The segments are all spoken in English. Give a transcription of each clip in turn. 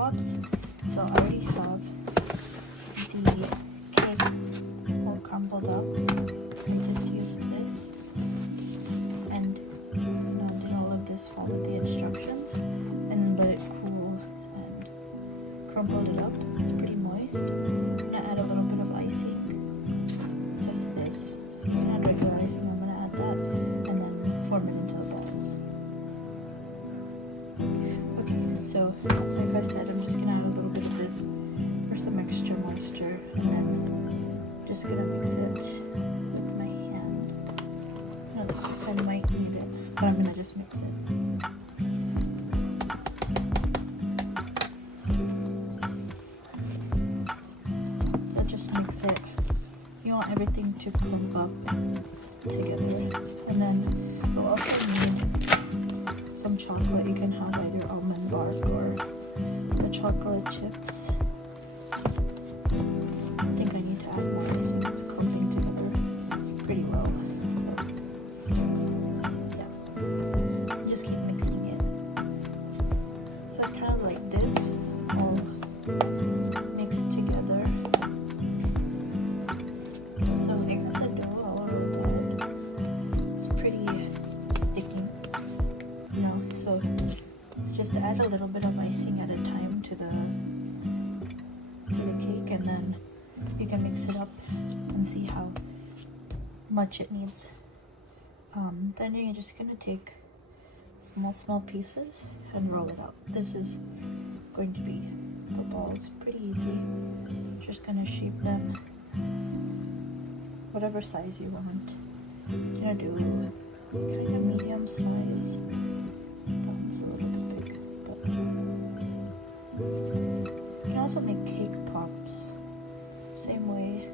pops. So I already have the cake all crumbled up. I just used this and did all of this, followed the instructions, and then let it cool and crumbled it up. It's pretty moist. I'm gonna add a little bit of icing, just this. You can add regular icing. I'm gonna add that and then form it into the balls. Okay, so like I said, I'm just gonna add a little bit of this for some extra moisture, and then just gonna mix it with my hand. This I might need it, but I'm gonna just mix it. So just mix it. You want everything to clump up together, and then you'll also need some chocolate. You can have either almond bark or the chocolate chips. I think I need to add more icing. It's clumping together pretty well. So yeah, just keep mixing it. So it's kind of like this, all mixed together. So I got the dough all around. It's pretty sticky, so just add a little bit of icing at a time to the cake, and then you can mix it up and see how much it needs. Then you're just gonna take small pieces and roll it up. This is going to be the balls. Pretty easy. Just gonna shape them whatever size you want. I'm gonna do kind of medium size. That one's a little bit big, but you can also make cake pops same way,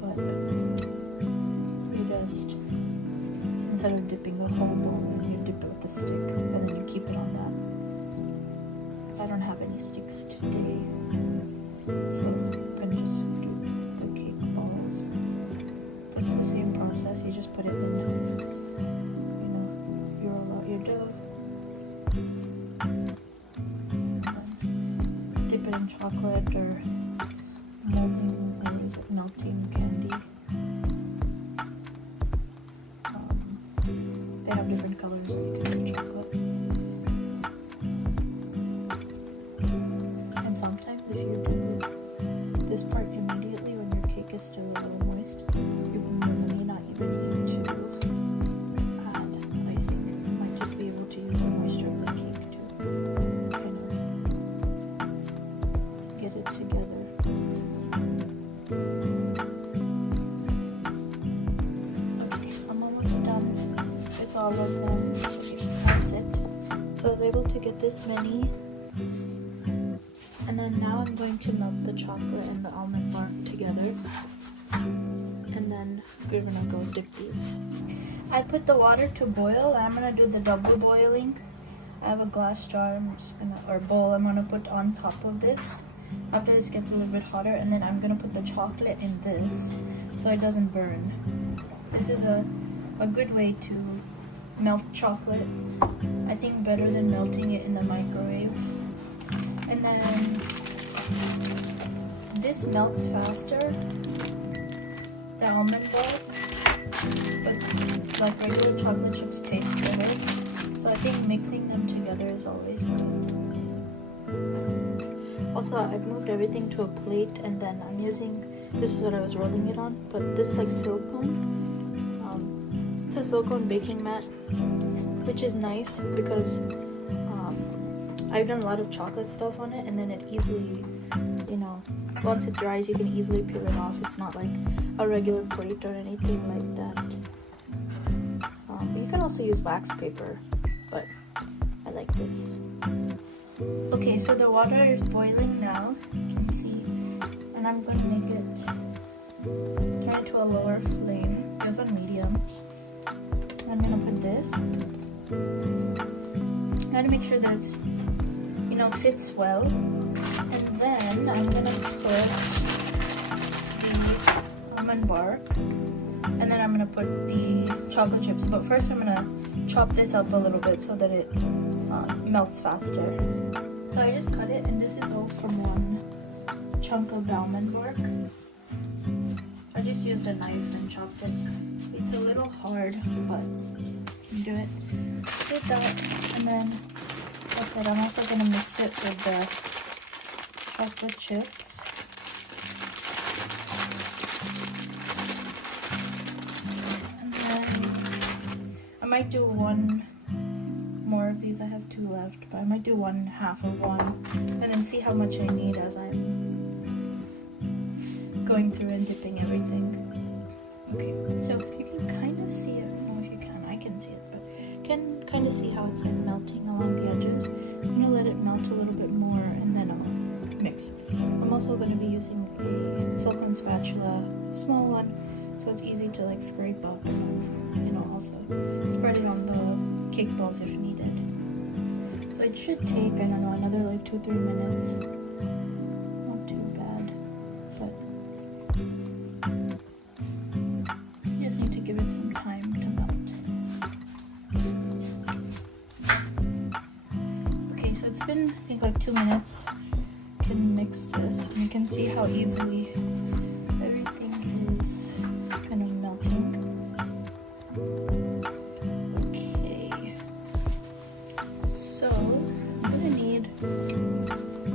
but you just, instead of dipping a whole ball in, you dip it with a stick and then you keep it on that. I don't have any sticks today, so I'm gonna just do the cake balls. It's the same process. You just put it in, you roll out your dough, and then dip it in chocolate or molding, or is it melting candy? They have different colors, so you can do chocolate. And sometimes if you do this part immediately when your cake is still a little moist, you may not even need to add icing. You might just be able to use the moisture of the cake to kind of get it together. Okay, I'm almost done with all of them. That's it. So I was able to get this many. And then now I'm going to melt the chocolate and the almond bark together. And then we're gonna go dip these. I put the water to boil. I'm gonna do the double boiling. I have a glass jar or bowl I'm gonna put on top of this. After this gets a little bit hotter, and then I'm gonna put the chocolate in this so it doesn't burn. This is a good way to melt chocolate. I think better than melting it in the microwave. And then this melts faster, the almond bark, but like regular chocolate chips taste better. So I think mixing them together is always good. Also, I've moved everything to a plate, and then I'm using, this is what I was rolling it on, but this is like silicone. It's a silicone baking mat, which is nice because I've done a lot of chocolate stuff on it, and then it easily, once it dries, you can easily peel it off. It's not like a regular plate or anything like that. You can also use wax paper, but I like this. Okay, so the water is boiling now, you can see, and I'm going to make it, turn it to a lower flame. It was on medium. I'm going to put this. I got to make sure that it's, fits well. And then I'm going to put the almond bark, and then I'm going to put the chocolate chips. But first I'm going to chop this up a little bit so that it melts faster. So I just cut it, and this is all from one chunk of almond bark. I just used a knife and chopped it. It's a little hard, but you can do it. Did that, and then like I said, I'm also gonna mix it with the chocolate chips. And then I might do one more of these. I have 2 left, but I might do 1/2 of one, and then see how much I need as I'm going through and dipping everything. Okay, so you can kind of see it. I don't know if you can. I can see it, but you can kind of see how it's like melting along the edges. I'm gonna let it melt a little bit more, and then I'll mix. I'm also going to be using a silicone spatula, small one, so it's easy to like scrape up, and you know, also spread it on the cake balls if needed. So it should take, I don't know, another like 2-3 minutes. Not too bad, but you just need to give it some time to melt. Okay, so it's been, I think, like 2 minutes. You can mix this, and you can see how easily everything is kind of melting. Okay, so I'm gonna need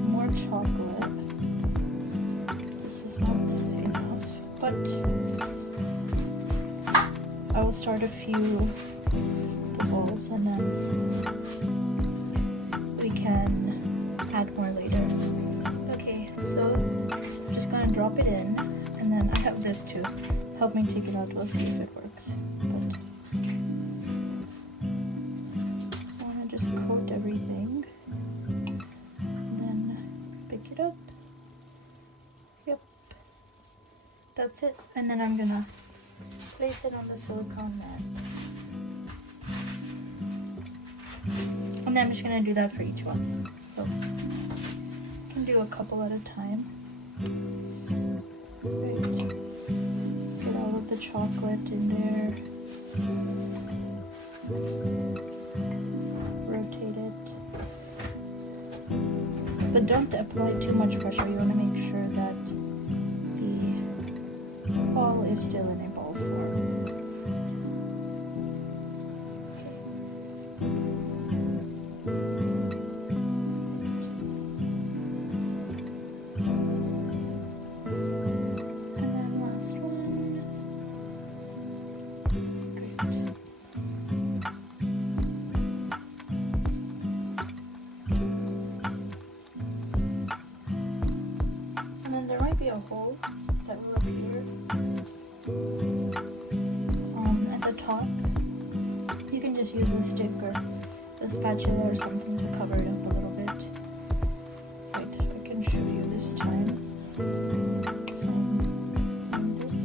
more chocolate. This is not enough, but I will start a few of the balls, and then we can add more later. Okay, so I'm just gonna drop it in, and then I have this to help me take it out. We'll see if it works. But I wanna just coat everything, and then pick it up. Yep, that's it. And then I'm gonna place it on the silicone mat. And then I'm just gonna do that for each one. So you can do a couple at a time. Right. Get all of the chocolate in there. Rotate it. But don't apply too much pressure. You want to make sure that the ball is still in a ball form. A hole that will appear at the top. You can just use a stick or a spatula or something to cover it up a little bit. Wait, I can show you this time. So I'm doing this.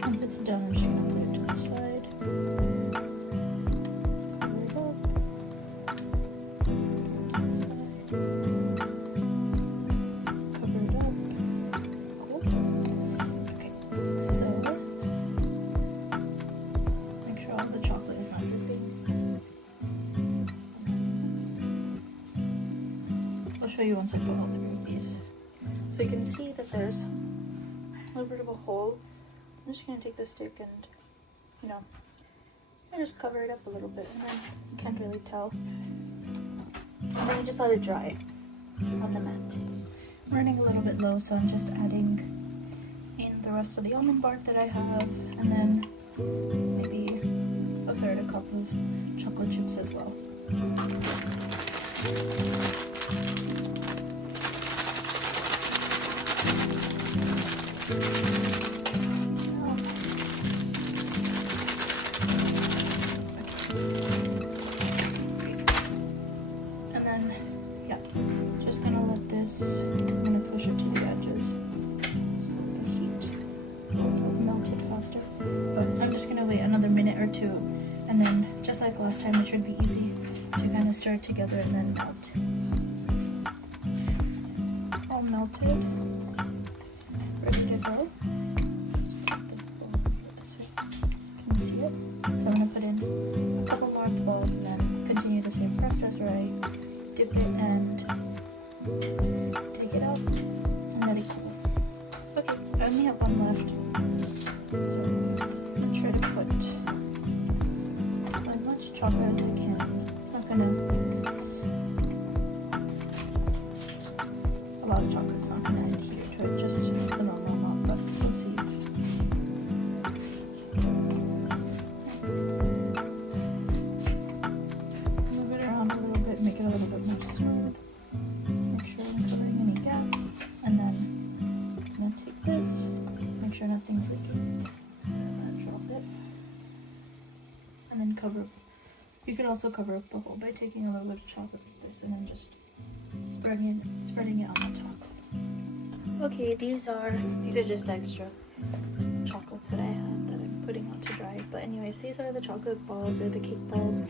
Once it's done, I'm just going to put it to the side. Cover it up. Put it to the side. Show you once I put all 3 of these. So you can see that there's a little bit of a hole. I'm just going to take the stick and, you know, I just cover it up a little bit, and then you can't really tell. And then you just let it dry on the mat. I'm running a little bit low, so I'm just adding in the rest of the almond bark that I have, and then maybe a 1/3 cup of chocolate chips as well. And then, yeah, just gonna let this, I'm gonna push it to the edges so the heat will melt it faster. But I'm just gonna wait another minute or 2, and then just like last time, it should be easy to kind of stir it together and then melt. All melted, ready to go. Just take this bowl this way. Can you see it? So I'm gonna put in a couple more balls and then continue the same process where I dip it and take it out and let it cool. Okay, I only have one left, so I'm gonna try to put as much chocolate as I can. It's not gonna, a lot of chocolate's not gonna adhere to it, just the normal amount, but we'll see. Move it around a little bit, make it a little bit more smooth. Make sure I'm covering any gaps, and then I'm gonna take this, make sure nothing's leaking. I'm gonna drop it, and then cover up. You can also cover up the hole by taking a little bit of chocolate like this and then just spreading it on the top. Okay, these are just extra chocolates that I had that I'm putting out to dry. But anyways, these are the chocolate balls or the cake balls.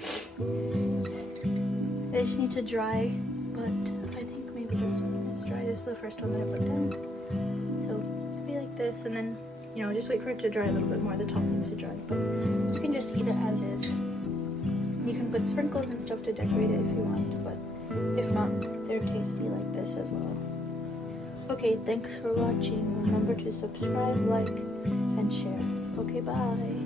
They just need to dry, but I think maybe this one is dry. This is the first one that I put down. So it'll be like this, and then just wait for it to dry a little bit more. The top needs to dry, but you can just eat it as is. You can put sprinkles and stuff to decorate it if you want, but if not, they're tasty like this as well. Okay, thanks for watching. Remember to subscribe, like, and share. Okay, bye.